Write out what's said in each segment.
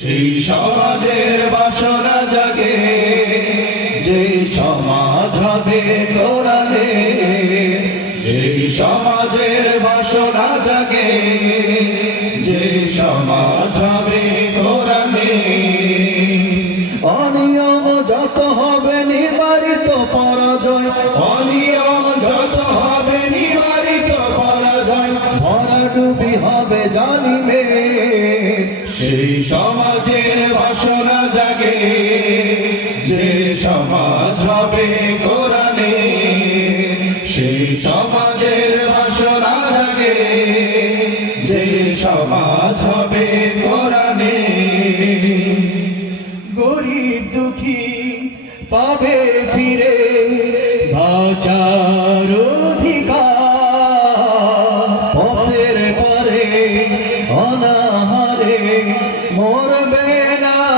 সেই সমাজের বাসনা জাগে যে সমাজ হবে কোরআনে সেই সমাজের বাসনা জাগে যে সমাজ সেই সমাজের বাসনা জাগে, যে সমাজ হবে কোরআনে সেই সমাজের বাসনা জাগে, যে সমাজ হবে কোরআনে। গরিব দুঃখী পাবে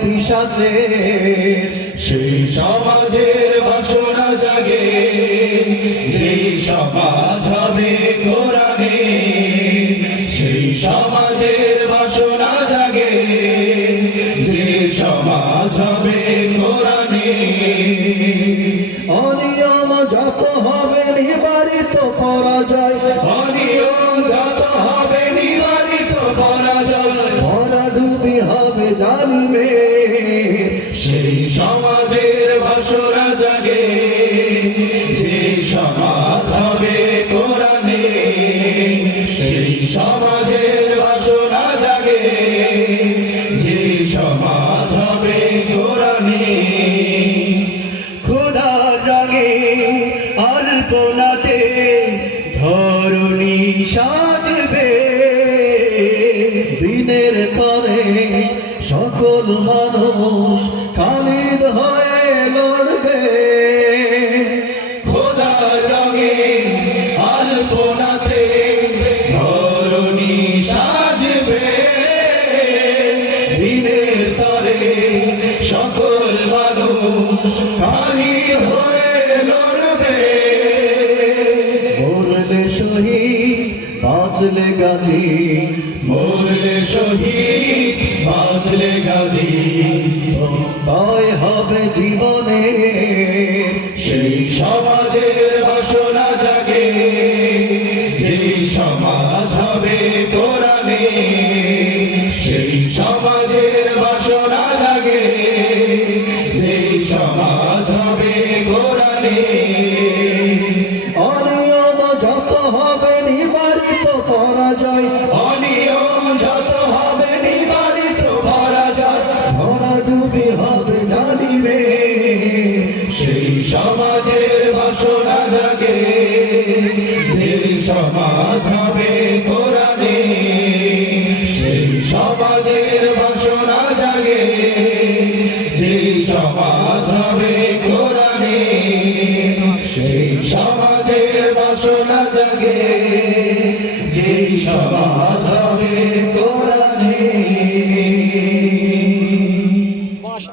হবে পিসাচে সেই সমাজের বাসনা জাগে সেই সমাজ হবে কোরআনে, সেই সমাজের বাসনা জাগে, যে সমাজ হবে কোরআনে। অনিয়ম যত হবে নিবারিত পরাজয় সেই সমাজের বাসনা জাগে যে সমাজ হবে কোরআনে, সেই সমাজের বাসনা জাগে যে সমাজ হবে কোরআনে। খোদার রাগে অল্পনাতে ধরণী সাজবে, দিনের সকল মানুষ খালিদ হয়ে লড়বে। খোদার রঙে সাজবে। দিনের তরে সকল মানুষ খালি বাঁচলে গাজী মরলে শহীদ বাঁচলে গাজী। তাই হবে জীবনে সেই সমাজের জানিবে। সেই সমাজের বাসনা জাগে যে সমাজ হবে কোরআনে, সেই সমাজের বাসনা জাগে যে সমাজ হবে সমাজের